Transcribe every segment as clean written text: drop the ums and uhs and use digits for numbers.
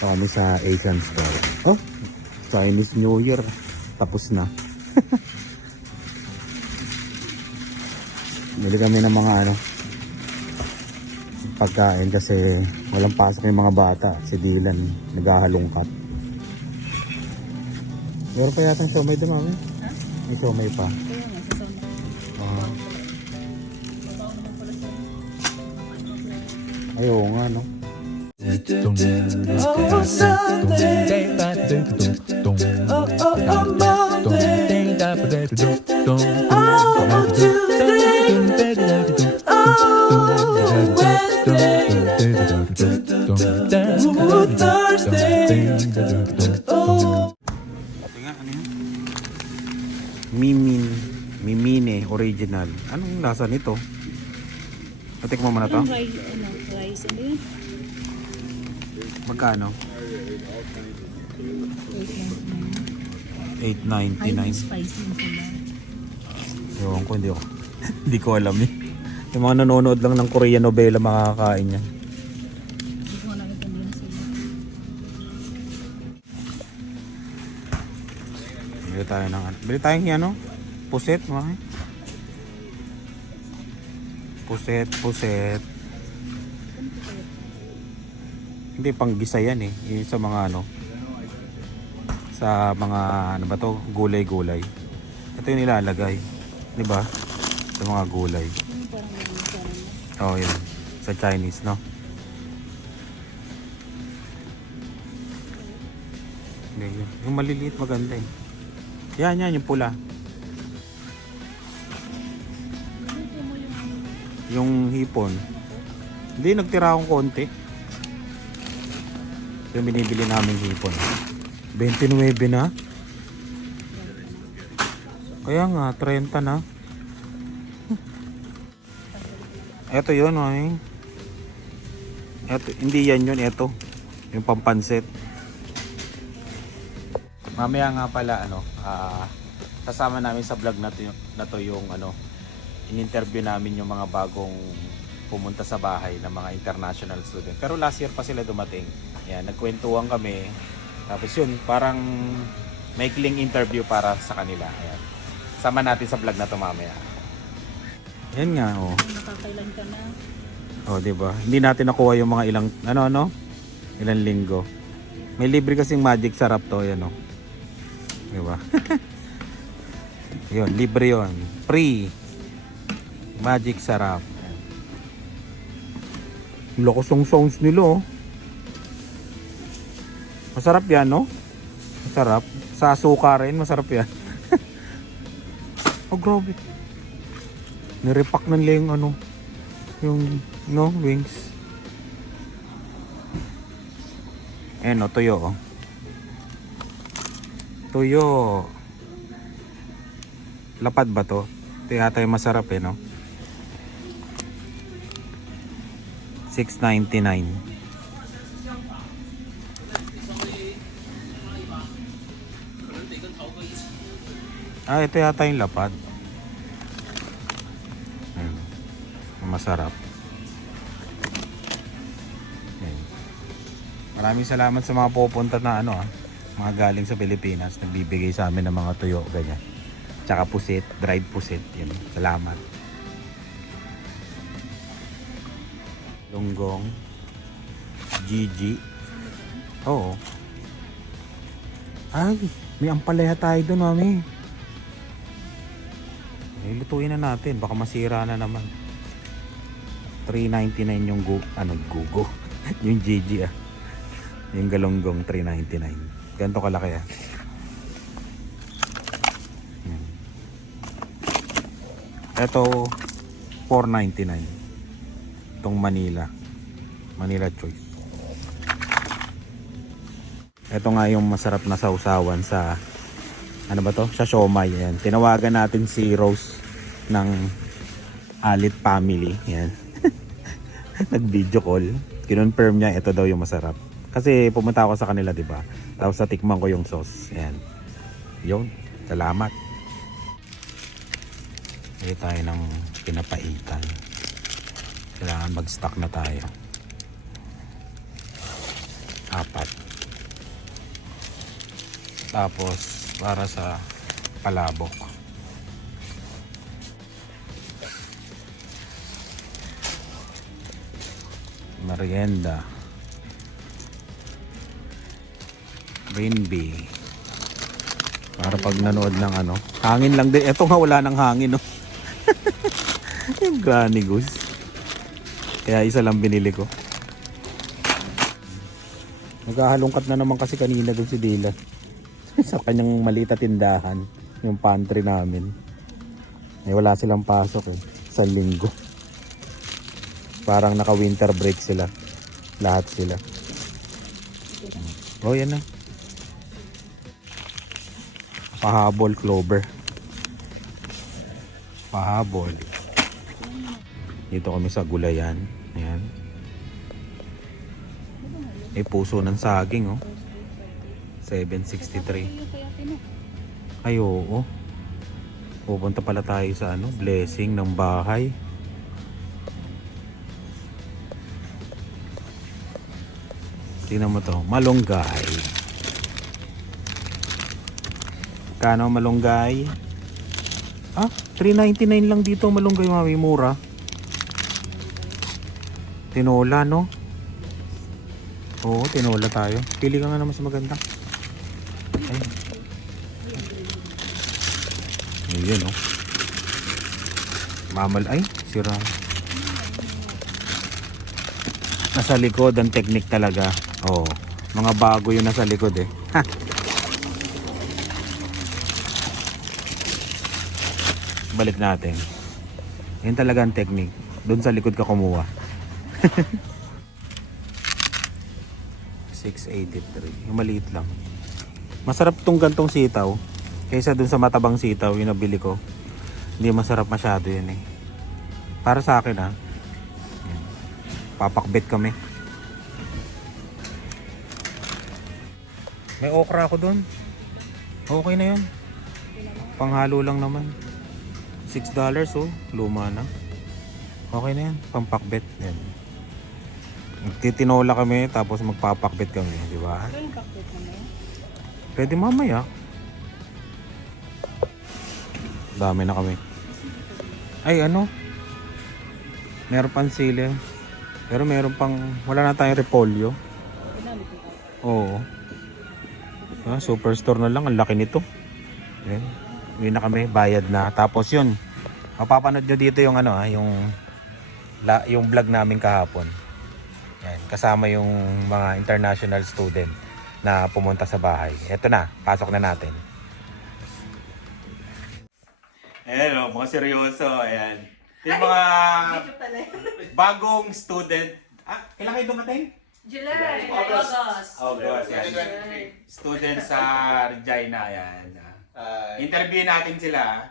Ito kami sa Asian store. Oh, Chinese New Year. Tapos na. Bili kami ng mga pagkain kasi walang pasok yung mga bata. Si Dylan naghahalongkat. Meron pa yata ng siomay doon, mami? May siomay pa. Ayaw nga, no? Mimine original. Anong lasa nito? Patikman mo na to? Rice, ano yun? Magkano? 8.99. Ay, spicy yung pula. Ewan ko, hindi ko alam eh. Yung mga nanonood lang ng Korean novela makakain yan. Hindi ko nakikita sila. Bili tayo ng ano? Puset, mga. Puset. Hindi, panggisa yan eh. Yung sa mga sa mga gulay-gulay. Ito yung nilalagay. Di ba? Sa mga gulay. Oh, yun. Sa Chinese, no? Yung maliliit maganda eh. Yan, yung pula. Yung hipon. Hindi, nagtira akong konti. Yung binibili namin hipon. 29 na. Kaya nga, 30 na. Ito yun, mami. Ito, hindi yan yun, ito. Yung pampansit. Mamaya nga pala, kasama namin sa vlog na to yung in-interview namin yung mga bagong pumunta sa bahay ng mga international student. Pero last year pa sila dumating. Yan, nagkwentuhan kami. Tapos yun, parang maikling interview para sa kanila. Ayan. Sama natin sa vlog na to mamaya. Yan nga, oh. Nakakailan ka na. Oh, di ba? Hindi natin nakuha yung mga ilang ilang linggo. May libre kasing magic sarap to, yan oh. Di ba? Yun, libre yun. Free. Magic sarap. Loko sounds nila oh. Masarap yan, no? Masarap. Sa suka rin, masarap yan. Oh, grabe. Nirepack na nila yung wings. Ayan, tuyo, oh. Tuyo. Lapad ba to? Ito yata yung masarap, eh, no? 6.99. Ito yata yung lapad. Masarap. Maraming salamat sa mga pupunta na mga galing sa Pilipinas, nagbibigay sa amin ng mga tuyo, ganyan. Tsaka pusit, dried pusit. Yun. Salamat. Longgong. Gigi. Oo. Ay, may ampalaya tayo doon, mami. Lutuin na natin, baka masira na naman. 3.99 yung gugo. Yung Gigi Yung galonggong 3.99. Ganito kalaki Ito 4.99. Itong Manila Choice. Ito nga yung masarap na sausawan sa sa siomay. Yan. Tinawagan natin si Rose ng Alit Family. Yan. Nag-video call. Kinonfirm niya ito daw yung masarap. Kasi pumunta ako sa kanila, di ba? Tapos natikman ko yung sauce. Yan. Yun. Salamat. Bili tayo ng pinapaitan. Kailangan mag-stock na tayo. 4. Tapos para sa palabok. Merienda. Green bee. Para pag nanood ng ano, hangin lang din. Ito nga wala ng hangin, no. Yung Granny Goose. Kaya isa lang binili ko. Naghahalongkat na naman kasi kanina doon si Dylan. Sa kanyang maliit na tindahan. Yung pantry namin. Eh wala silang pasok eh. Sa linggo. Parang naka winter break sila. Lahat sila. Oh yan na. Pahabol clover. Pahabol. Dito kami sa gulayan. Ayan. May puso ng saging, oh. 763. Ay, oo. Pupunta pala tayo sa ano, blessing ng bahay. Tingnan mo to, malunggay. Kano malunggay? Ah, 3.99 lang dito malunggay, mami, mura. Tinola, no? Oo, tinola tayo. Pili ka nga naman sa maganda. Ayun. Ayun, oh. Ay, sira. Nasa likod ang technique talaga. Oo, mga bago yun nasa likod eh. Ha! Balik natin. Yan talaga ang technique. Doon sa likod ka kumuha. 683. Yung maliit lang. Masarap tong gantong sitaw. Kaysa dun sa matabang sitaw yung nabili ko. Hindi masarap masyado yun eh. Para sa akin ha. Yan. Papakbet kami. May okra ako dun. Okay na yun. Panghalo lang naman. $6 oh. Luma na. Okay na yan. Pampakbet. Yan. Magtitinola kami tapos magpapakbet kami. Di ba? Ano yung pakbet mo na yun? Pwede mamaya. Dami na kami. Ay ano? Meron pang sili. Pero meron pang... Wala na tayong repolyo. Pinamit mo ka. Oo. Ah, superstore na lang. Ang laki nito. Yan. Uwi na kami. Bayad na. Tapos yun. Mapapanood nyo dito yung ano yung vlog namin kahapon. Yan. Kasama yung mga international student na pumunta sa bahay. Eto na. Pasok na natin. Ayan o. Mga seryoso. Ayan. Yung mga bagong student. Ah, kailan kayo dumating? July. August. August. Yan. Student sa Regina. Ayan. Interview natin sila.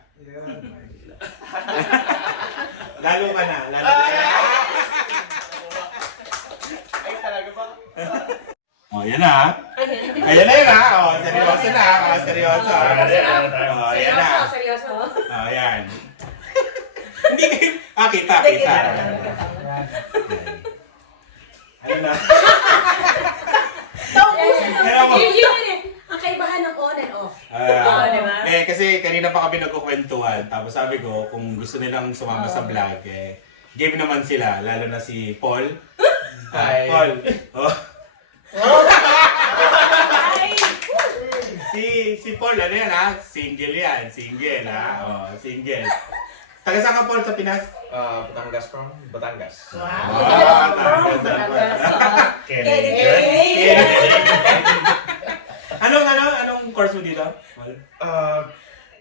Lalo ka na. Lalo ka na. Ay, talaga ba? Oh, yan na. Ayan na yun ha. Oh, seryoso na. Oh, seryoso. Oh, yan na. Seryoso? Oh, yan. Hindi kayo. Ah, kita. Ano na? Kaya mo. Ang kaibahan ng on and off. diba? Eh, kasi kanina pa kami nagkukwentuhan. Tapos sabi ko, kung gusto nilang sumama sa vlog, eh, game naman sila. Lalo na si Paul. Hi. Paul. Oh. si Paul, ano yan ha? Single yan. Single ha? Oh, single. Taga saan ka, Paul, sa Pinas? Batangas from Batangas. Anong course mo dito?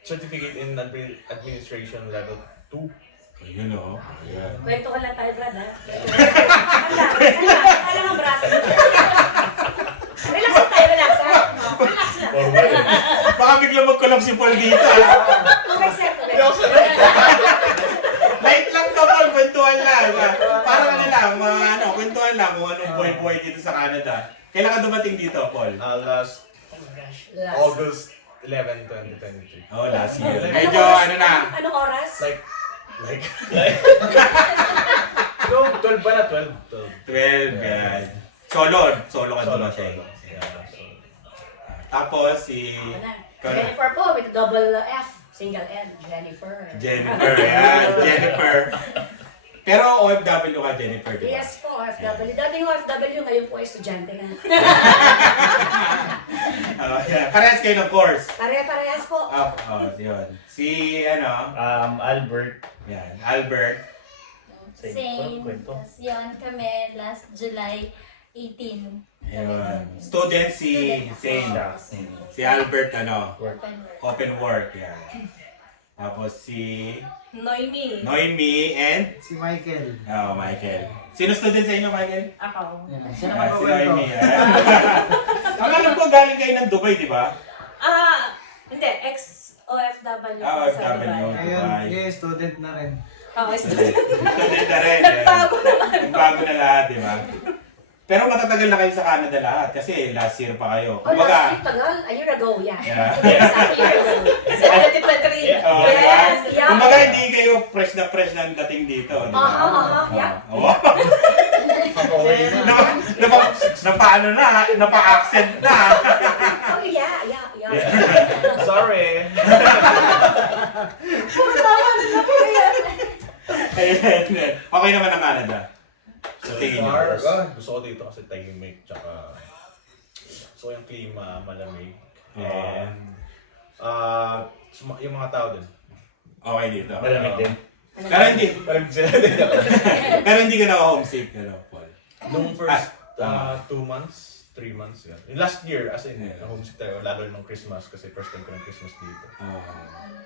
Certificate in Administration Level 2. Ayun o. Ayan. Kwento ka lang tayo, Brad, ha? Kaya nga, braso. Relax lang tayo, relax, ha? Relax lang. Baka bigla mag-collapse si Paul dito ha? Light lang to, Paul. Kwentuhan lang. Parang ano lang, kwentuhan lang kung anong buhay-buhay dito sa Canada. Kailan ka dumating dito, Paul? Last August 11, 2023. Oh, last year. Medyo ano na. Anong oras? Like, no, 12 ba na? 12. 12, yan. Solo ka dumating. Yeah, so, Tapos si Ano na? Ikaw na. Jennifer po with double F. Single N. Jennifer. Jennifer. Yan, Jennifer. Pero OFW ka, Jennifer, di ba? Yes po, OFW. Dating OFW, ngayon po ay estudyante na. Yan. Parehas kayo ng course. Pare-parehas po. Yun. Si, ano, Albert. yan, Albert. Same. Tapos yun kami last July 18. Ayun. Student si Zane. Si Albert, ano, Open work. open work. Yan. Tapos si Noemi. Noemi and Si Michael. Michael. Sino student sa inyo, Michael? Ako. Yan. Siya Ah, naman si po Noemi. Ang alam ko, galing kayo ng Dubai, di ba? Hindi. Ex-OFW. OFW. Ngayon, Dubai. student na rin. Oo, Student na rin. Nagbago naman. Nagbago na lahat, di ba? Pero matatagal na kayo sa Canada lahat kasi last year pa kayo. Oh, last Kumbaga, week, tagal. A year ago, yeah. Yeah. Yes, a year ago. Kasi 2023. Oh, Yes, diba? yeah. Kumbaga hindi kayo fresh na dating dito, di ba? Yeah. Wow. Napa-ano na, napa-accent na. Oh, yeah. Sorry. Ayan. Okay naman ang Canada. Sa tingin niyo. Gusto ko dito kasi tahimik, tsaka gusto ko yung klima, malamig. And yung mga tao din. Okay dito. Malamig din. Pero hindi. Malamig sila din. Pero hindi ka na-homesick, ano, Paul? Nung first 2 months, 3 months, yan. Yung last year, as in, Yeah. homesick tayo, lalo nung Christmas, kasi first time ko ng Christmas dito. Ah.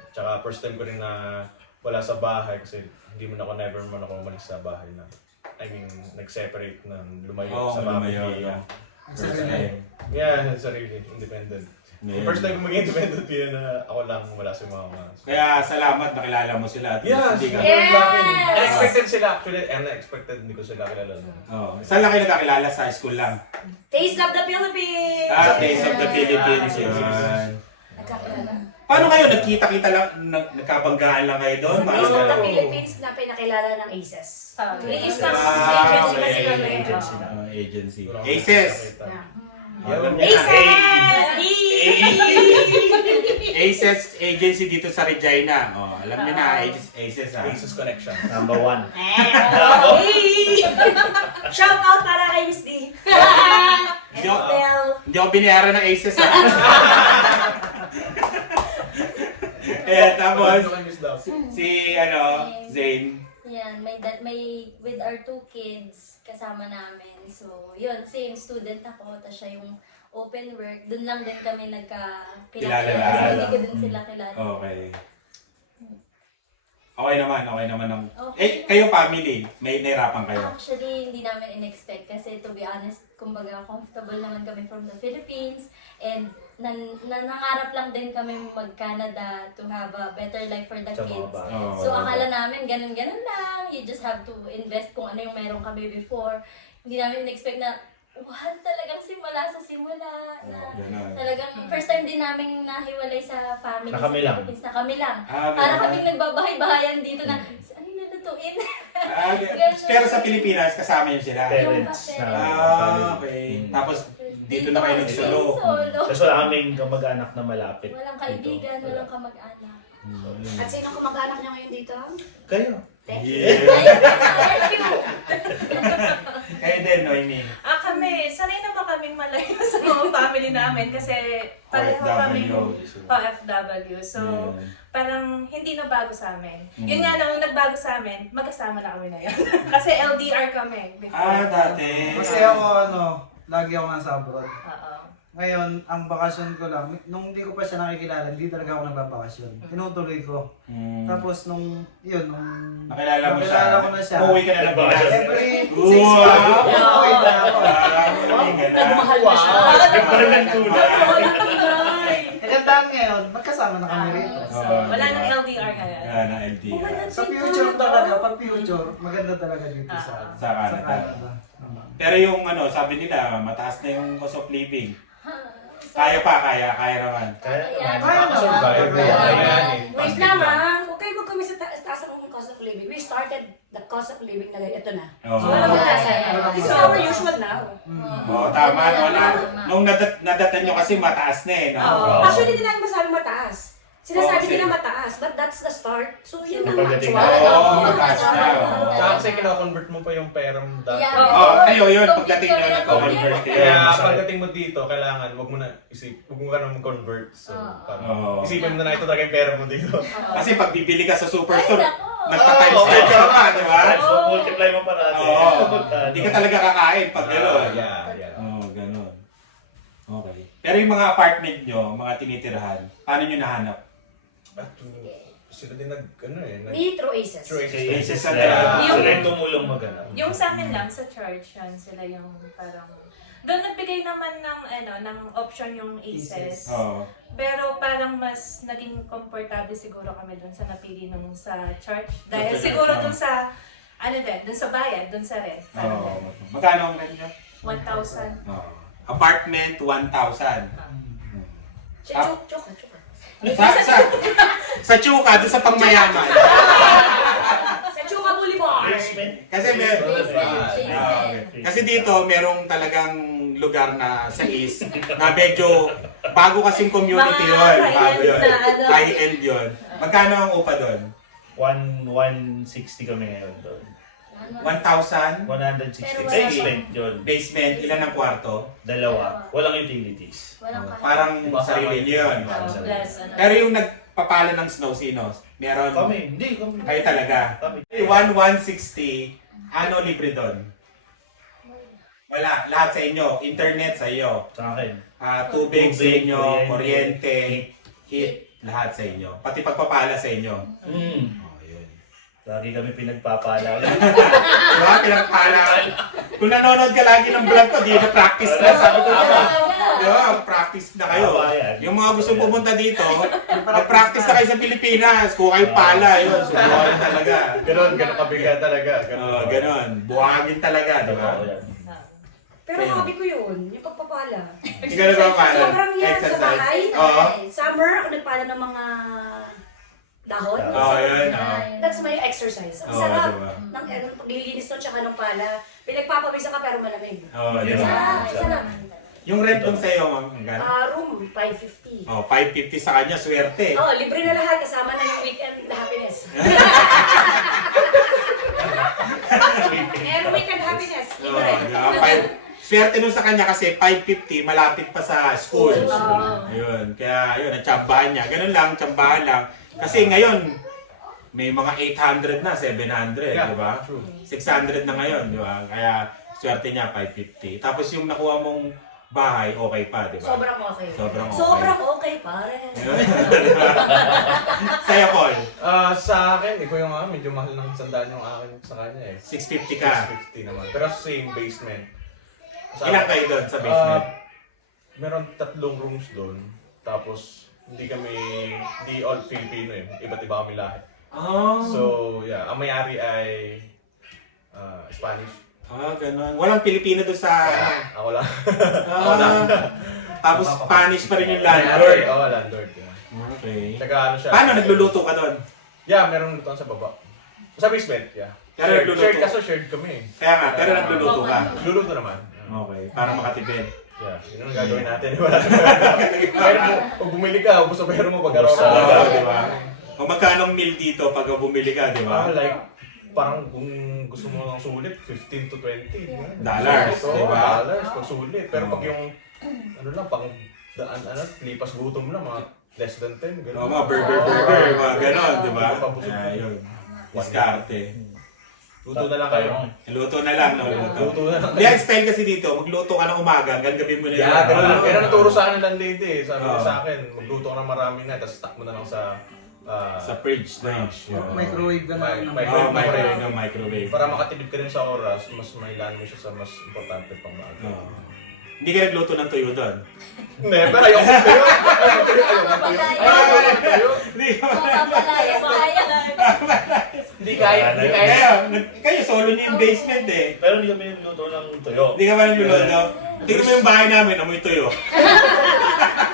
Tsaka first time ko rin na wala sa bahay, kasi hindi mo na ako, never man ako umalis sa bahay na. I mean, nag-separate na, lumayo sa lumayo, family. yeah. First Sarili. time. Yeah, sarili, independent. Yeah. First time ko maging independent yun na ako lang, wala si mama. Kaya salamat, nakilala mo sila. At Yes! hindi ka. Yes! Unexpected sila actually, and unexpected hindi ko sila kilala. Oh. Saan lang kayo nakakilala? Sa high school lang? Taste of the Philippines! Taste of the Philippines. Yun. Nagkakilala. Paano kayo? Nagkita-kita lang? Nagkabanggaan lang kayo doon? Taste of the Paano? Philippines na pinakilala ng ACES. Isang Ah, agency kasi okay. kami. Agency na. Agency. Wala akong Aces! nakita. Yeah. Alam niya. Aces Agency dito sa Regina. Oh, alam niyo na, Aces ha. Aces Connection. Number 1. Hey! Shout out para kay Miss D. Hindi ako- Bell. Hindi ako binayaran ng Aces ha. Tapos, si Zane. Yan, may with our 2 kids kasama namin. So, yun, same student ako. Tapos siya yung open work. Doon lang din kami Kilala. nagka-kilala. So, hindi ko din sila kilala. Okay. Okay naman ang... Okay. kayo family, may nahirapan kayo. Actually, hindi namin in-expect kasi to be honest, kumbaga comfortable naman kami from the Philippines and nanangarap lang din kami mag-Canada to have a better life for the kids. Oh. So akala namin ganun-ganun lang, you just have to invest kung ano yung meron kami before. Hindi namin in-expect na, talagang simula sa simula. Na, Ganun. talagang first time din namin nahiwalay sa family Na sa kami lang. Philippines, na kami lang. Ah, Para ganun. kaming nagbabahay-bahayan dito na, ano yung lulutuin? Pero sa Pilipinas, kasama yun sila. Parents na Okay. Tapos, dito na kayo nagsolo. Solo. Tapos wala kaming kamag-anak na malapit. Walang kaibigan, dito. walang kamag-anak. At sino kamag-anak niyo ngayon dito? Kayo. Thank you. Yeah. Thank you! Kayo din, Noemi. Kami, sanay naman kaming malayo sa mga family namin kasi pareho kami OFW. So, Yeah. parang hindi na bago sa amin. Yun nga nung nagbago sa amin, magkasama na kami na yun. Kasi LDR kami before. Dati. Kasi ako lagi ako nasa abroad. Oo. Ngayon, ang bakasyon ko lang, nung hindi ko pa siya nakikilala, hindi talaga ako nagbabakasyon. Tinutuloy ko. Tapos nung Nakilala mo siya. nakilala ko na siya. Umuwi ka na ng Pinas. Every 6 Wow! months, umuwi na ako. Nagmahal na siya. Nagparang Kagandaan ngayon, magkasama na kami rito. So, wala nang LDR ngayon. Na LDR. Sa future talaga, pag future, maganda talaga dito Sa Canada. Pero yung sabi nila, mataas na yung cost of living. Kaya naman. Kaya Ayan. naman. Kaya naman. Survive. Kaya Ayan eh. Wait lang ha. Huwag kayo magkami sa taas ng cost of living. We started the cost of living na ito na. Oo. So, walang mataas. Yeah. This is our usual now. Oo, tama. Nung nadatan nyo kasi mataas na eh. No? Actually, hindi namin masabi mataas. Sinasabi Okay. nila mataas, but that's the start. So, yun ang Pagdating actual. Oo, mataas na. Tsaka kasi kina-convert mo pa yung pera mo dati. Yeah. Oo, kayo yun. Pagdating nyo nag-convert Kaya kayo. pagdating mo dito, kailangan wag mo ka na mag-convert. So, parang Oo. isipin mo na ito talaga yung pera mo dito. Kasi pag bibili ka sa superstore, Ay, nako. nagpa-times Oo, extra ka, di ba? So, multiply mo pa natin. Oo. Hindi ka talaga kakain pag gano'n. Yeah. Oo, gano'n. Okay. Pero yung mga apartment nyo, mga tinitirahan, paano nyo nahanap? At sila din Me through Aces. True Kasi Aces sila, na- sila yung tumulong maghanap. Yung sa amin lang, sa church, yan, sila yung parang... Doon nagbigay naman ng option yung Aces. Oo. Pero parang mas naging komportable siguro kami doon sa napili nung sa church. Dahil Sa siguro church, doon sa, doon sa bayad, doon sa rent. Parang Oo. Magkano ang rent nyo? 1,000. Oo. Apartment, 1,000. Chuka. Sa Chuka, doon sa pangmayaman. Sa Chuka Boulevard. Basement. Kasi meron. Basement. Kasi dito, merong talagang lugar na sa East na medyo bago kasing community yun. Mga Bago yun. high-end na, ano. High-end yun. Magkano ang upa doon? 160 kami ngayon doon. 1,000? 160. Pero wala Basement yun. Basement, ilan ang kwarto? Dalawa. Walang utilities. Walang kahit. Parang sarili niyo yun. Plus, Pero yung nagpapala ng snow, sino? Meron? Kami. Hindi. Kami. Kayo talaga? Kami. 1,160. Ano libre doon? Wala. Lahat sa inyo. Internet sa iyo. Sa akin. Tubig sa Tubig, inyo. kuryente, Kuryente. Heat. Lahat sa inyo. Pati pagpapala sa inyo. Oh, yun. Lagi kami pinagpapala. Diba? Pinagpala. Kung nanonood ka lagi ng vlog ko, di na practice na. Sabi ko diba? Diba? Practice na kayo. Tama yan. Yung mga gusto pumunta dito, mag-practice na kayo sa Pilipinas. Kung kayo pala, yun. Subukan talaga. Ganon kabigat talaga. Ganon. Buhagin talaga, di ba? Oo, yan. Pero hobby ko yun, yung pagpapala. Hindi ka nagpapala? Sobrang yan sa bahay. Oo. Summer, ako nagpala ng mga dahon. Oo, yun. Oo. That's my exercise. Ang Oo, sarap diba? ng paglilinis nun tsaka ng pala. Pinagpapawisa ka pero malamig. Oo, di Yes. ba? Sarap. Yung rent dun sa'yo, ma'am, hanggang? Room, 550. Oh, 550 sa kanya, swerte. Oh, libre na lahat kasama na yung weekend na happiness. Every weekend happiness, Oo, libre. di ba? Swerte nun sa kanya kasi 550, malapit pa sa school. Ayun, kaya yun, natsambahan niya. Ganun lang, tsambahan lang. Kasi ngayon, may mga 800 na, 700, di ba? 600 na ngayon, di ba? Kaya swerte niya, 550. Tapos yung nakuha mong bahay, okay pa, di ba? Sobrang okay. Sobrang okay. Sobrang okay, pare. Sa'yo, Paul, Sa akin, ko yung medyo mahal ng sandaan yung akin sa kanya eh. 650 ka. 650 naman. Pero same basement. Ilan kayo doon sa basement? Meron 3 rooms doon. Tapos, hindi all Filipino eh. Iba't iba kami lahat. Oh. So, yeah. Ang may-ari ay Spanish. Ganun. Walang Pilipino doon sa... Ako lang. Tapos Spanish pa rin yung landlord. Oo, landlord. Yeah. Okay. Tsaka ano siya. Paano nagluluto ka doon? Yeah, meron lutuan sa baba. Sa basement, yeah. Pero nagluluto. Shared kasi shared kami eh. Kaya nga, pero nagluluto ka. Luluto naman. Okay, para makatipid. Yeah, yun ang gagawin natin. Wala pero pag bumili ka, ubos sa pera mo pag araw Oo, di ba? Kung magkano ang meal dito pag bumili ka, di ba? Like, parang kung gusto mo ng sulit, 15 to 20. Dollars, di ba? Dollars pag sulit. Pero pag yung, pang daan, lipas gutom na, mga less than 10. Ganun. Mga burger, mga ganon, di ba? Pabusog. Ayun. Diskarte. Luto na lang kayo. Luto na lang, no? Luto na lang Hindi, ang style kasi dito, magluto ka ng umaga, hanggang gabi mo na Yeah, ganun lang. Oo. Pero naturo sa akin ng landlady eh. Sabi niya Oo. sa akin, magluto ka ng marami na, tapos stock mo na lang sa Sa fridge na. Microwave ka na. Oo, microwave. Para makatipid ka rin sa oras, mas mailan mo siya sa mas importante pang maaga. Oo. Hindi ka nagluto ng tuyo doon? Hindi, pero ayoko ng tuyo. Ayoko ng tuyo. Hindi ka Mapapalaya pa kaya. Hindi kaya. Kayo, solo niyo yung basement eh. Pero hindi kami niluto ng tuyo. Hindi ka ba nagluluto? Tingnan mo yung bahay namin, amoy tuyo.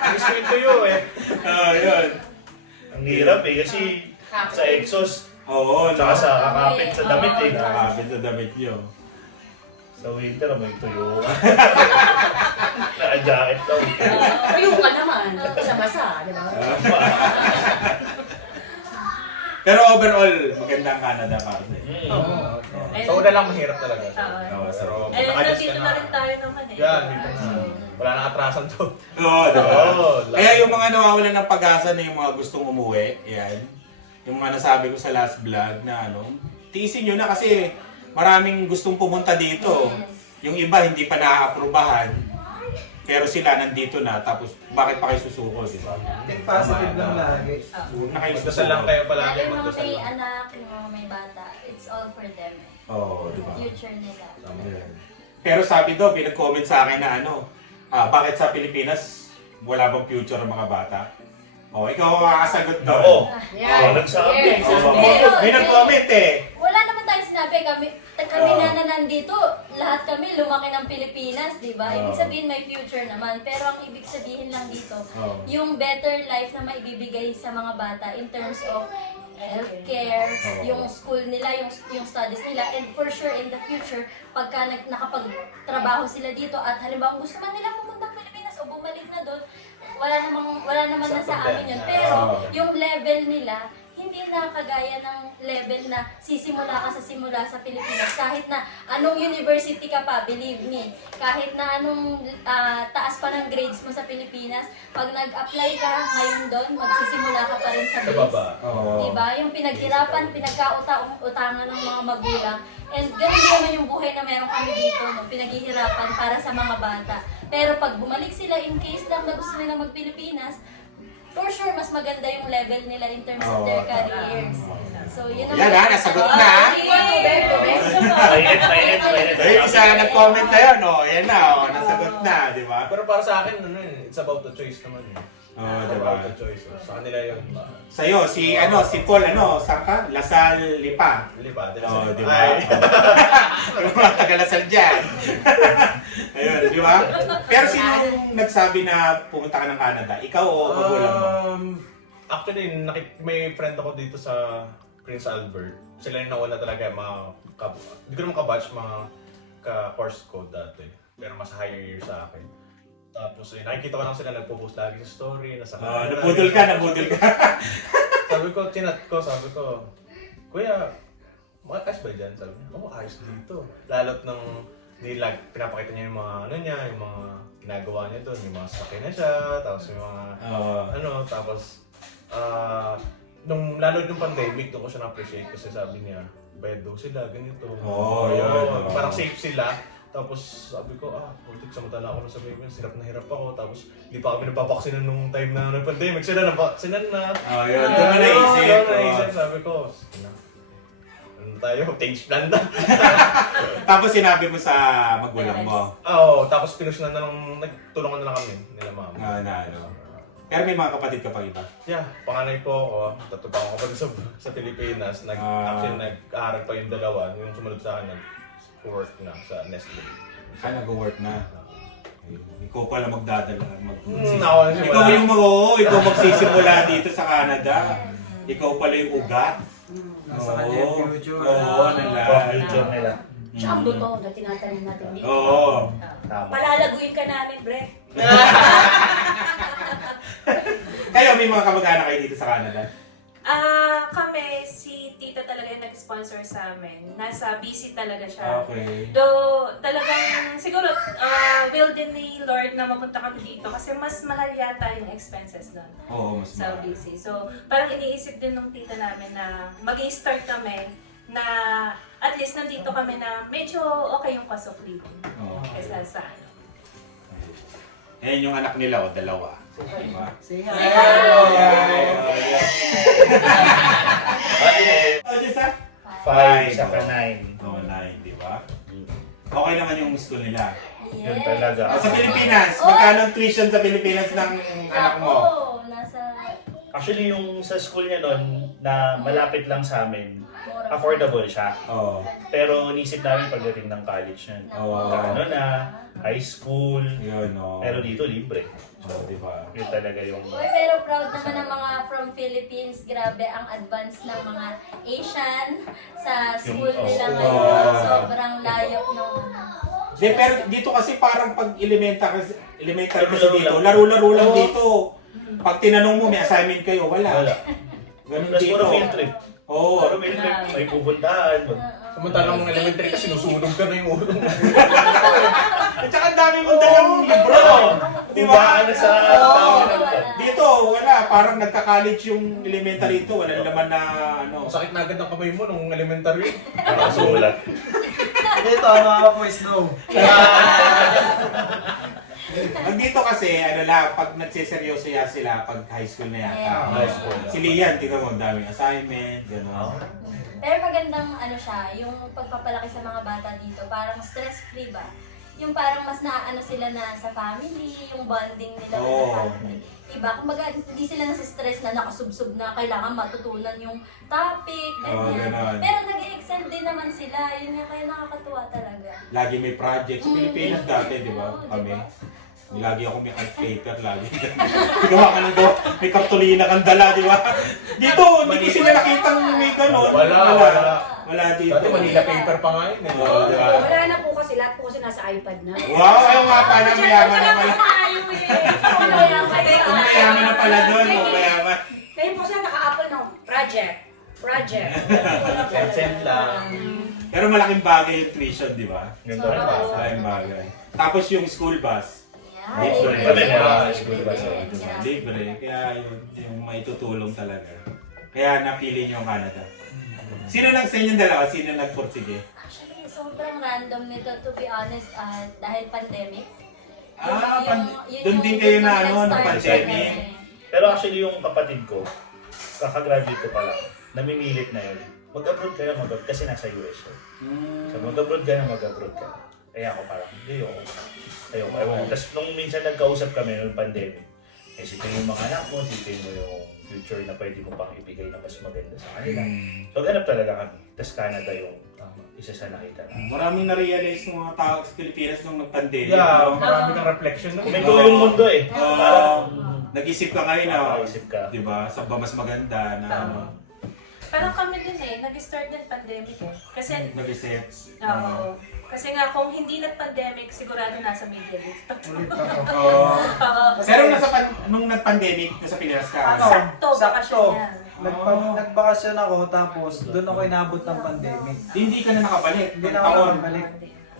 Gusto yung tuyo eh. Oo, yun. Ang hirap eh kasi sa exhaust, Oo, Tsaka sa kakapit sa damit eh. Nakakabit sa damit nyo. Sa winter, may tuyo. Naka-jacket daw. Tuyo ka naman. Sa masa, di ba? Pero overall, maganda ang Canada para sa inyo. So, una lang mahirap talaga. Oo, so, Pero, Eh, naka-adjust nandito ka na rin tayo naman eh. Yan, dito na. Wala nang atrasan to. Oo, diba? Oo, Kaya yung mga nawawalan ng pag-asa na yung mga gustong umuwi, yan. Yung mga nasabi ko sa last vlog na ano, tiisin nyo na kasi maraming gustong pumunta dito. Yung iba hindi pa na-aprobahan. Pero sila nandito na, tapos bakit pa kayo susuko, di ba? Think positive lang lagi. Huwag na kayo Magdasal lang kayo palagi, Lalo yung mga magdasal may lang. anak, yung mga may bata, it's all for them. Oo, di ba? Future nila. Pero sabi daw, pinag-comment sa akin na ano, bakit sa Pilipinas wala bang future ang mga bata? Oh, ikaw ang makakasagot doon. Oo. Yan. Nagsabi. Yes. Oo, Pero- may nag-comment eh. Wala naman tayong sinabi, kami Oo. na nandito, lahat kami lumaki ng Pilipinas, di ba? Ibig Oo. sabihin may future naman. Pero ang ibig sabihin lang dito, Oo. yung better life na maibibigay sa mga bata in terms of healthcare, Oo. yung school nila, yung studies nila, and for sure in the future, pagka nakapagtrabaho sila dito at halimbawa gusto man nila pumunta ng Pilipinas o bumalik na doon, wala naman na sa amin yun. Pero Oo. yung level nila, hindi na kagaya ng level na sisimula ka sa simula sa Pilipinas. Kahit na anong university ka pa, believe me, kahit na anong taas pa ng grades mo sa Pilipinas, pag nag-apply ka ngayon doon, magsisimula ka pa rin sa base. Baba. Oo. Diba? Yung pinaghirapan, pinagkautangan ng mga magulang. And ganun din naman yung buhay na meron kami dito, no? Pinaghihirapan para sa mga bata. Pero pag bumalik sila, in case lang na gusto nila mag-Pilipinas, for sure, mas maganda yung level nila in terms of their careers. So, yun Yan ha, nasagot na ha. Mainit. Ay, isa na nag-comment na yun, oh. Yan na, oh. Nasagot na, di ba? Pero para sa akin, ano yun, it's about the choice naman eh. Oo, It's di ba? about the choice. Sa kanila yun. Sa'yo, si Paul, saan ka? Lasal Lipa. Lipa, Oo, di ba? Ay. Yung mga taga-Lasal dyan. Ayun, di ba? Pero sino yung nagsabi na pumunta ka ng Canada? Ikaw o magulang mo? Actually, may friend ako dito sa Prince Albert. Sila yung nauna talaga, hindi ko naman kabatch, mga ka-course ko dati. Pero mas higher year sa akin. Tapos nakikita ko lang sila nagpo-post lagi sa story, nasa Nabudol ka. Sabi ko, Kuya, ayos ba dyan? Sabi niya, ayos dito. Lalot ng pinapakita niya yung mga yung mga ginagawa niya doon, yung mga sakay na siya, tapos yung mga lalo nung pandemic, doon ko siya na-appreciate kasi sabi niya, bayad daw sila, ganito. Yun. Parang safe sila. Tapos sabi ko, putik, samantala ako na sa Philippines, hirap na hirap ako. Tapos hindi pa kami napapaksinan nung time na pandemic. Sila napaksinan na. Yun. Doon mo naisip. Naisip, sabi ko, ano tayo, change plan na. Tapos sinabi mo sa magulang mo. Tapos pinusunan na lang, nagtulungan na lang kami nila mama. Pero may mga kapatid ka pa iba? Yeah, panganay po ako, tatlo pa ako kapatid sa Pilipinas. Actually, nag-aaral pa yung dalawa. Yung sumunod sa akin, nag-work na sa Nestle. Nag-work na. Ikaw pala magdadala. Ikaw Ikaw magsisimula dito sa Canada. Ikaw pala yung ugat. Nasa kanya yung future. Future nila. Siya ang buto na tinatanim natin dito. Oo. Tama. Palalaguin ka namin, Bre. Kayo, may mga kamag-anak kayo dito sa Canada? Kami, si tita talaga yung nag-sponsor sa amin. Nasa BC talaga siya. Okay. Though, talagang, siguro, will din ni Lord na mapunta kami dito kasi mas mahal yata yung expenses doon Oo, mas sa mahal. BC. So, parang iniisip din ng tita namin na mag-i-start kami na at least nandito kami na medyo okay yung cost of living. Oo. Kesa sa ano. Ayan yung anak nila, dalawa. Diba? Say Jessa? 5 saka 9. Oo, 9, di ba? Okay naman yung school nila. Yun talaga. Sa Pilipinas, magkano ang tuition sa Pilipinas ng anak mo? Nasa Actually, yung sa school niya nun, na malapit lang sa amin, mura affordable siya. Oo. Pero nisip namin pagdating ng college yan. Oo. Ano na, high school, Yun, oo. pero dito libre. Oo, di ba? Yun talaga yung... Uy, pero proud naman ng mga from Philippines. Grabe ang advance ng mga Asian sa school Yung- nila oh. ngayon. Oh. Sobrang layo nung... Di, pero dito kasi parang pag elementary kasi Laro-laro dito, lang. laro-laro lang Oo. dito. Pag tinanong mo, may assignment kayo, wala. Wala. Ganun Tapos dito. puro field trip. Oo. Puro field trip. May pupuntahan. Samantalang mga elementary kasi sinusunog ka na yung ulo mo. At saka ang dami mong dalang libro. Di ba? Bubaan na sa... Dito, wala. Parang nagka-college yung elementary ito. Wala naman na ano. Masakit na agad ang kamay mo nung elementary. Nakasulat. Dito, ano ako po, snow. Nandito kasi, ano lang, pag nagsiseryoso yan sila, pag high school na yata. Yeah. High school. Si Lian, tingnan mo, ang daming assignment, gano'n. Pero magandang ano siya, yung pagpapalaki sa mga bata dito, parang stress-free ba? Yung parang mas naano sila na sa family, yung bonding nila Oo. with the family. Diba? Kumbaga, hindi sila nasa-stress na nakasubsob na kailangan matutunan yung topic, Oo, ganyan. ganun. Pero nag-excel din naman sila, yun nga kaya nakakatuwa talaga. Lagi may project. Sa Pilipinas dati, di ba? Oo, Kami. diba? Lagi ako may art paper, lagi. Gawa ka ng do, may kartolina kang dala, di ba? Dito, hindi ko sila nakitang may ganon. Wala dito. Dati Manila paper pa nga yun. Oo, di ba? Wala na po kasi lahat po kasi nasa iPad na. Wow, ayaw nga pala, mayaman na pala. Tayo eh. Kung mayaman na pala doon, kung mayaman. Kayo po sila naka-apple no? Project. Send lang. Pero malaking bagay yung tuition, di ba? Yun talaga. Malaking bagay. Tapos yung school bus. Yeah, Libre. Kami na libre. school bus. Grabe. Libre. Kaya yun, yung maitutulong talaga. Kaya napili niyo ang Canada. Sino lang sa inyong dalawa? Sino nagpursige? Actually, sobrang random nito to be honest dahil pandemic. Doon din kayo na ano, ng nag-start pandemic. kami. Pero actually yung kapatid ko, kakagraduate ko pa lang, namimilit na yun. Mag-abroad ka na mag-abroad kasi nasa US siya. So mag-abroad ka na mag-abroad ka. Kaya ako parang, hindi ako. Ayoko. Tapos nung minsan nagkausap kami nung pandemic, isipin yung mga anak mo, isipin mo yung future na pwede mo pang ibigay na mas maganda sa kanila. So ganap talaga kami. Tapos Canada yung isa sa nakita na. Maraming na-realize ng mga tao sa Pilipinas nung nag-pandemic. Yeah, no? marami kang reflection na. May yung mundo eh. Nag-isip ka ngayon na, Nakaisip ka. di ba? Sa ba mas maganda na ano, Parang kami din nag-start din pandemic eh. Kasi, nag-isip. oo. Kasi nga kung hindi nag-pandemic, sigurado nasa Middle East. Ulit ako. Oo. Pero nung nag-pandemic, nasa Pinas ka. Ano? Sakto, bakasyon yan. Nagbakasyon ako, tapos doon ako inabot ng pandemic. Hindi ka na nakabalik. Hindi ng na ako taon. nakabalik.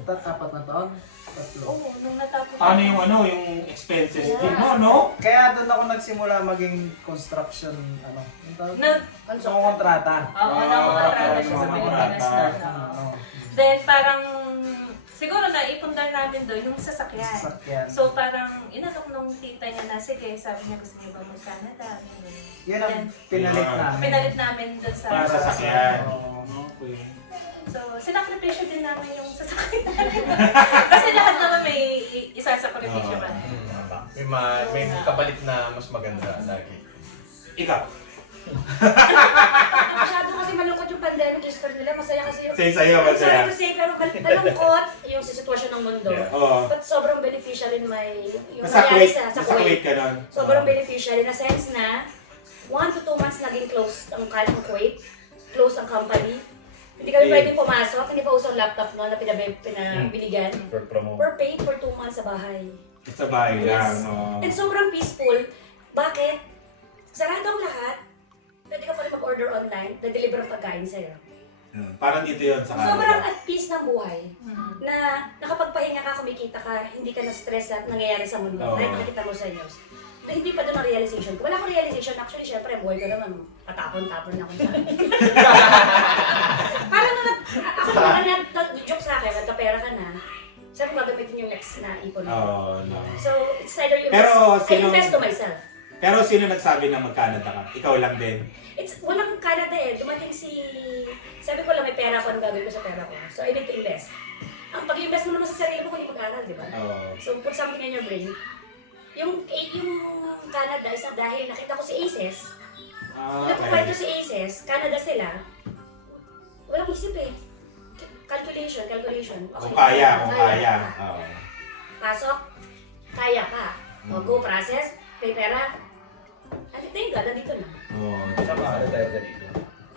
Apat na taon? Tatlo. Oo, nung natapos. Paano yung expenses din mo, no? Kaya doon ako nagsimula maging construction, ano? Yung tawag? Na, kontrata. Oo, nakontrata siya sa Pilipinas doon. oo. Then parang, siguro naipundar namin doon yung sasakyan. Sasakyan. So parang inanok nung tita niya na, sige, sabi niya gusto niya ba mag-Canada. Yun ang pinalit namin. Pinalit namin doon sa Para sa sasakyan. Oo. Okay. So, sinakripisyo din namin yung sasakyan. Kasi lahat naman may isasakripisyo man. May kapalit na mas maganda lagi. Ikaw, Masyado kasi malungkot yung pandemic history nila. Masaya kasi yung... Say-sayo, masaya. Sorry to say, pero malungkot yung sitwasyon ng mundo. Oo. But sobrang beneficial in my... Yung Nasa nangyari Kuwait, sa nasa Kuwait ka nun. Sobrang beneficial in a sense na 1 to 2 months naging closed ang Kuwait. Closed ang company. Hindi kami pwedeng pumasok. Hindi pa uso ang laptop no, na pinabiligan. For promo. We're paid for 2 months sa bahay. Sa bahay lang. Yes. oo. And sobrang peaceful. Bakit? Sarado ang lahat. Pwede ka pa rin mag-order online. Na-deliver ang pagkain sa'yo. Parang dito yun sa Sobrang Canada. at peace ng buhay. Na nakapagpahinga ka, kumikita ka, hindi ka na-stress at nangyayari sa mundo. Oo. Kahit nakita mo sa news. Na hindi pa doon ang realization ko. Wala akong realization. Actually, syempre, buhay ko naman. Patapon-tapon na ako sa parang nung ako naman nag-joke sa akin, nagkapera ka na, sabi ko gagamitin yung next na ipon mo. Oo, no. So, it's either you Pero invest, I sino- invest to myself. Pero sino nagsabi na mag-Canada ka? Ikaw lang din. It's walang Canada eh. Dumating sabi ko lang may pera ko, anong gagawin ko sa pera ko. So, I need to invest. Ang pag-invest mo naman sa sarili mo, hindi mag-aral, di ba? Oo. So, put something in your brain. Yung Canada, isang dahil nakita ko si Aces. Ah, Nagpapay ko si Aces, Canada sila. Walang isip eh. Calculation. Kung kaya. Oo. Pasok, kaya ka. O, go process, pay pera. Thank God, nandito na. Oo. Tama, ano tayo ka dito?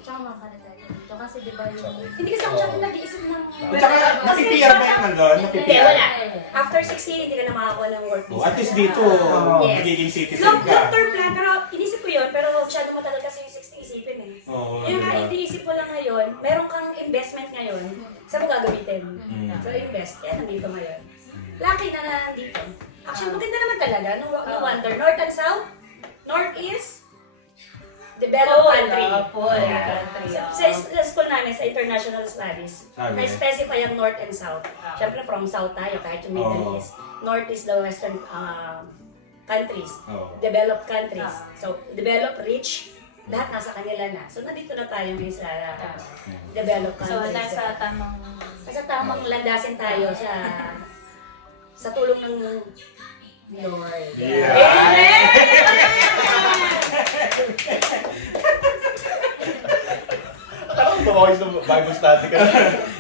Tsaka ka na tayo dito kasi di ba yung... Hindi kasi ako siya nag-iisip ng... At saka, napipiyar ba yan doon? Hindi, Napipiyar. wala. After 6 years, hindi ka na makakuha ng work visa. At least dito, Yes. magiging citizen Long ka. term plan, pero inisip ko yun, pero masyado matagal kasi yung 60 isipin eh. Oo, Yung diba? iniisip mo lang ngayon, meron kang investment ngayon, saan mo gagamitin? Mm. So invest, yan, nandito ngayon. Lucky na nandito. Actually, maganda naman talaga, no wonder. North and South, North is developed country. Sa school namin, sa International Studies, Sabi. na-specify ang North and South. Siyempre, from South tayo, kahit yung Middle Oo. East. North is the Western countries. Oo. Developed countries. So, developed, rich, lahat nasa kanila na. So, nandito na tayo ngayon sa developed So, countries. nasa tamang... Nasa tamang landasin tayo sa tulong ng Lord. Yeah. Akala ko tumawa sa Bible study ka.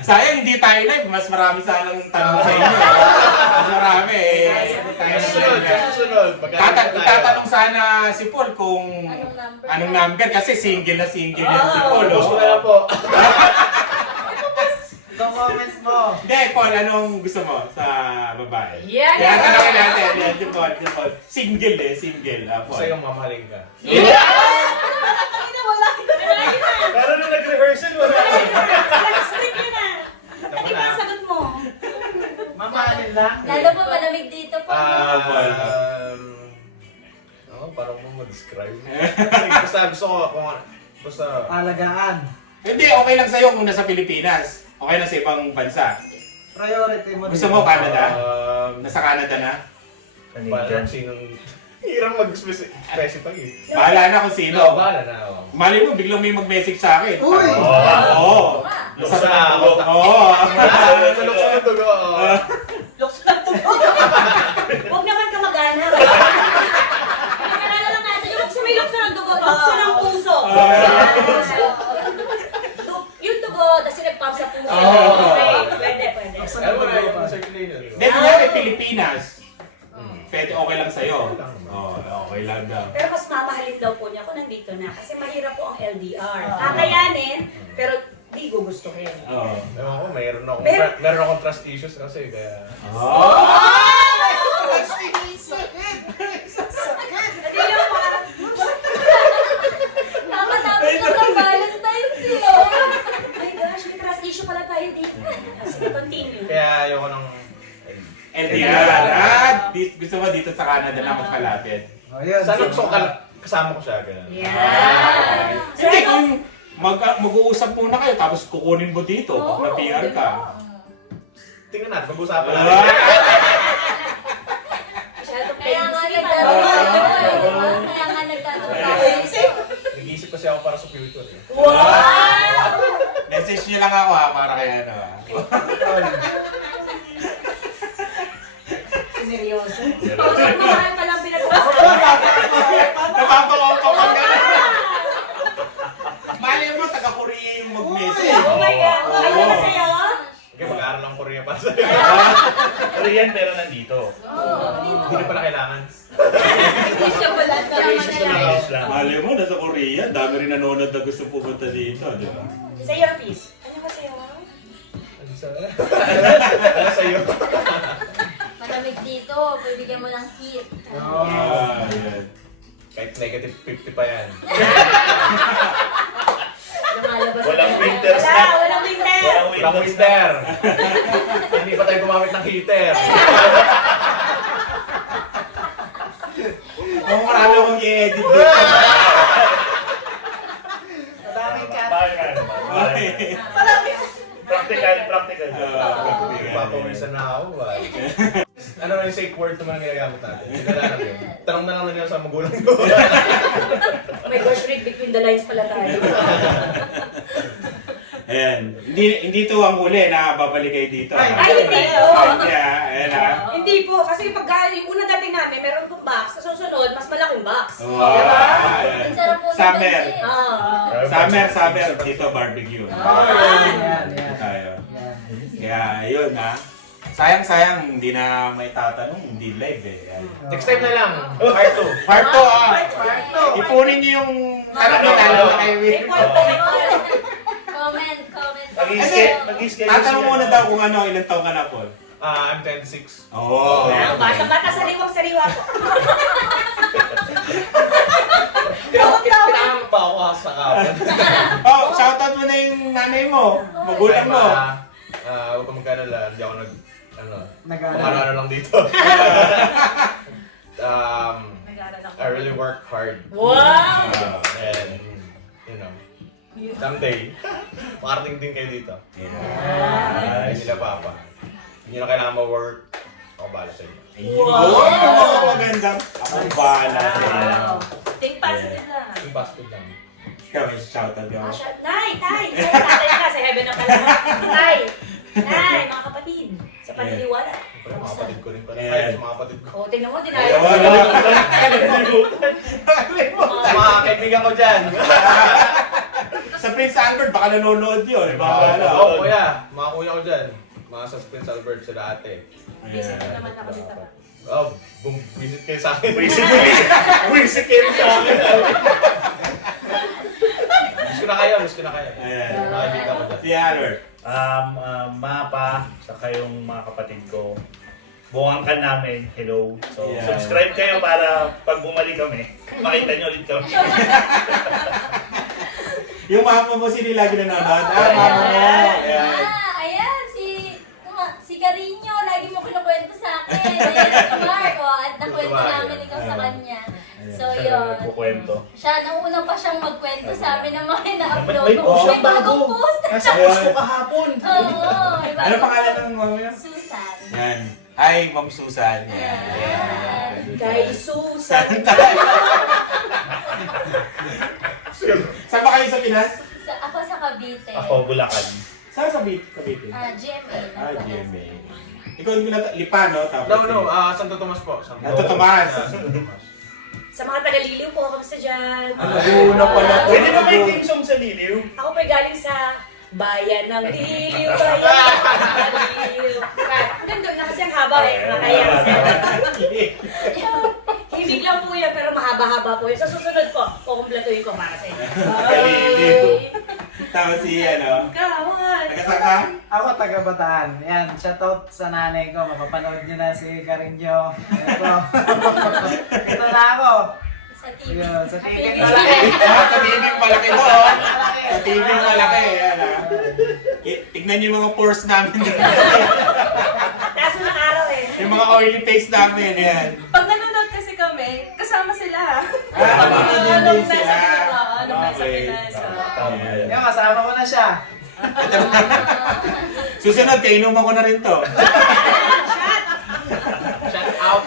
Sayang hindi tayo live, mas marami sanang tanong sa inyo. Mas marami eh. Susunod. Tatanong sana si Paul kung anong number kasi single na single yan si Paul. Post ko Oh. na lang po. Comment mo. Hindi, Paul, anong gusto mo sa babae? Yan! Yan, tanongin natin. Yan, si Paul. Single eh, single. Paul. Sa'yo mamahalin ka. Pero nung nag-rehearsal, wala. Ano ba ang sagot mo? Mamahalin lang. Lalo pa malamig dito po. Parang mo ma-describe. Gusto ko kung basta... Alagaan. Hindi, okay lang sa'yo kung nasa Pilipinas. Okay na sa ibang bansa. Priority mo. Gusto mo Canada? Um, Nasa Canada na? Parang sinong... Hirang mag-specify eh. Bahala na kung sino. Bahala na. Mali mo, biglang may mag-message sa akin. Uy! Oo! Luksa na ako. Oo! Luksa na dugo. Huwag naman ka mag-ana. Naalala lang natin, yung may luksa ng dugo, luksa ng puso. Yung dugo, tapos sinag-pump sa puso. Okay, pwede. Alam mo na yung circulation. Hindi, kunyari Pilipinas. Pwede okay lang sa'yo. Oo, okay lang daw. Pero mas mamahalin daw po niya kung nandito na. Kasi mahirap po ang LDR. Kakayanin, pero di gugustuhin. Oo. Ewan ko, meron Meron- akong trust issues kasi kaya... Tapos lang ng Valentine's yun. Oh my gosh, may trust issue pala tayo dito. Sige, continue. Kaya ayoko nang... LDR. Gusto mo dito sa Canada na mas malapit? Ayun. Sana gusto ko kasama ko siya. Ganun. Yeah. Hindi, kung mag-uusap muna kayo tapos kukunin mo dito pag na-PR ka. Tingnan natin, mag-usapan Ah. natin. Masyadong Kaya nga fancy. Kaya nga nagtatrabaho. Nag-iisip kasi ako para sa future. Eh. Wow! Message niyo lang ako ha, para kaya ano ha. Seryoso? Pausap mo mahal pa lang pinag-uusap. Napapakaw ka pa nga. Mali mo, taga-Korea yung mag-message. Oh my God! Ano ba sa'yo? Okay, mag-aaral ng Korea para sa'yo. Korean pero nandito. Hindi na pala kailangan. Hindi siya pala. English lang. Mali mo, nasa Korea. Dami rin nanonood na gusto pumunta dito, di ba? Sa your piece. Ano ba sa'yo? Ano sa'yo? Malamig dito. Bibigyan mo ng heat. Ayan. Kahit negative 50 pa yan. Lumalabas Walang na- winter Wala, snack. walang winter! Walang heater. Hindi pa tayo gumamit ng heater. Kung marami akong i-edit dito. Madaming cat. Practical. Papawisan na ako. Ano na yung safe word naman ang ginagamit natin? Sige na lang yun. Tanong na lang nila sa magulang ko. Oh my gosh, read between the lines pala tayo. Ayan. Hindi to ang huli na babalik kayo dito. Ay, hindi po! Ayan ha. Hindi po, kasi pag yung unang dating namin, meron pong box, sa susunod, mas malaking box. Wow. Diba? Ang sarap po ng Summer. bensin. Summer, dito barbecue. Yan. Dito tayo. Yan. Kaya, yun ha. Sayang, hindi na may tatanong, hindi live eh. Yan. Next time na lang. Part 2. Part 2 ah! Ipunin niyo yung tanong na kayo. Comment. Mag-i-schedule Tatanong sila. muna daw kung ano, ilang taong ka na, Paul. I'm 10-6. Oo. Bata-bata, sariwang-sariwa ko. Kailangan pa ako sa kapan. Oh, shoutout mo na yung nanay mo, magulang mo. Huwag ka magkanala, hindi ako Nag-aaral. pang-ano lang dito. Nag-aaral ako. I really work hard. Wow! And, someday, makarating din kayo dito. Hindi nila papa. Hindi nyo na kailangan ma-work. Ako bahala sa inyo. Wow! Magandang. Ako bahala sa inyo. Think positive lang. Yung basket lang. Ikaw, may shoutout yun. Nay, tatay ka sa heaven na pala. Nay, mga kapatid, sa paniniwala. Pero mga kapatid ko rin pala. Yeah. Kahit sa mga kapatid ko. O, tingnan mo, Ayun. dinayo. Sa mga kaibigan ko dyan. Sa Prince Albert, baka nanonood yun. Baka ano. Oo, kuya. Mga kuya ko dyan. Mga sa Prince Albert, sila ate. Visit ko naman ako dito. Oh, visit kayo sa akin. Wisit kayo sa akin. Miss ko na kayo. Ayan. Mga kaibigan ko dyan. Si Albert. Mapa, saka yung mga kapatid ko. Buwang ka namin, hello. So, Yeah. subscribe kayo para pag bumalik kami, makita nyo ulit kami. Yung mama mo, sino lagi nanonood? Mama mo. Ayan. Ayan, si Carino, lagi mo kinukwento sa akin. Ayan, si Mark, at nakwento namin ikaw sa kanya. So, yun. Nagkukwento. Siya, nauna pa siyang magkwento sa amin ng mga na-upload May mo. post May siya bagong bago. post. Nasa post ko kahapon. Oo, may Ano bagong pangalan post. ng mama niya? Susan. Yan. Hi, Ma'am Susan. Yan. Ayan. Kay Susan. Saan ba kayo sa Pinas? Ako sa Cavite. Ako, Bulacan. Saan sa Cavite? GMA. GMA. Ikaw yung Lipa, no? Tapos No, Santo Tomas po. Santo Tomas. Sa mga taga-Liliw po, kamusta dyan? Laguna pala to. Pwede ba may team song sa Liliw? Ako po'y galing sa Bayan ng Liliw, Bayan ng Liliw. Ganda na kasi ang haba eh, makaya. Himig lang po yan, pero mahaba-haba po yun. Sa susunod po, kukumplatuhin ko para sa inyo. Kaliliw. Tapos si, Kawan! taga ka? Ako taga Bataan. Yan, shoutout sa nanay ko. Mapapanood niyo na si Carinjo. Ito na ako. Sa TV. Yun, sa TV Happy malaki. Sa TV malaki mo, oh. Sa TV malaki. Yan, tignan niyo yung mga pores namin. Taas mo ng araw eh. Yung mga oily face namin. Yan. Pag nanonood kasi kami, kasama sila. Nanonood din sila. Nung nasa Okay. Pinas. Yan. Yan, kasama ko na siya. Susunod, kainuman ko na rin to. Shout out!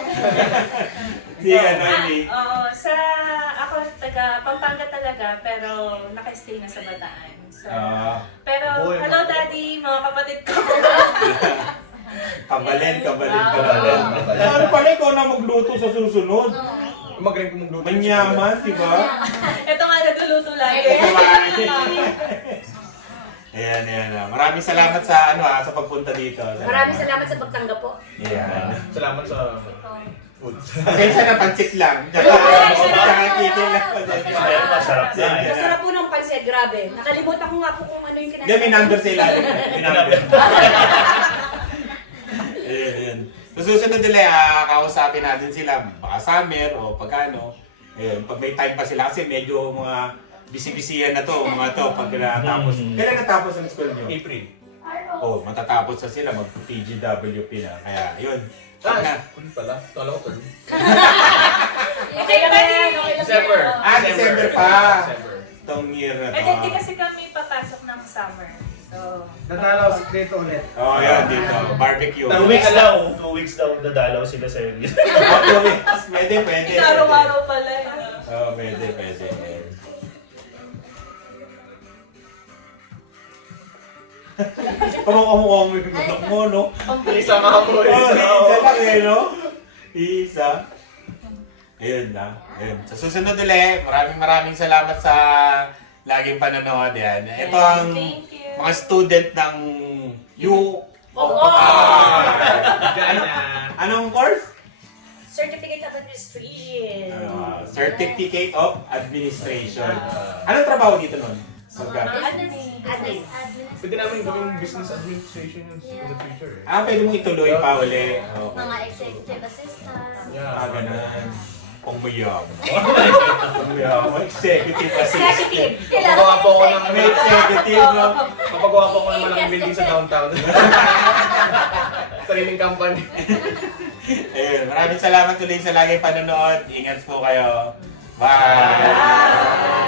Si Noemi. Ako taga Pampanga talaga, pero nakastay na sa Bataan. So, pero, Boy, hello daddy, mga kapatid ko. Kabalin. Wow. Ano pala, ikaw na magluto sa susunod. Magaling ko magluto. Manyaman, di ba? Ito nga nagluluto lagi. Ayan. Maraming salamat sa sa pagpunta dito. Maraming salamat sa pagtanggap po. Ayan. Salamat sa food. Pasensya na, pancit lang. Tsaka titin lang. Ayun, masarap na eh. Masarap po ng pansit, grabe. Nakalimutan ko nga po kung ano yung Hindi, may number sa ilalim. May number. Ayan. So, susunod nila, kausapin natin sila. Baka summer o pagkano. Ayun, pag may time pa sila kasi medyo mga busy-busyhan na to, mga to, pag natapos. Kailan natapos ang school nyo? April. Oh, matatapos na sila, mag-PGWP na. Kaya, yun. Ulit pala. Kala ko tuloy. Okay lang yan, okay lang December. yan. December pa. December. Itong year na to. Eh, hindi kasi kami papasok ng summer. So, Dadalaw si dito ulit. Oh, yan, dito. Barbecue. 2 weeks daw. 2 weeks daw dadalaw sila sa Elgin. Oh, 2 weeks. Pwede. araw-araw pala. Oh, pwede. Kamukha mo yung butok mo, no? Isa nga po. Oh, isa lang no? Isa. Ayun lang. Ayun. Sa susunod ulit, maraming salamat sa laging panonood yan. Ito ang Thank you. mga student ng U... Anong course? Certificate of Administration. Certificate of Administration. Anong trabaho dito nun? Admin. Pwede namin gawing business administration in the future eh. Pwede mong ituloy pa uli. Okay. Mga executive assistant. Ganun. Pangmayam. Pangmayam. Executive assistant. Papagawa po ako ng May executive, no? Papagawa po ako ng malaking building sa downtown. Sariling company. Ayun. Maraming salamat ulit sa laging panonood. Ingat po kayo. Bye!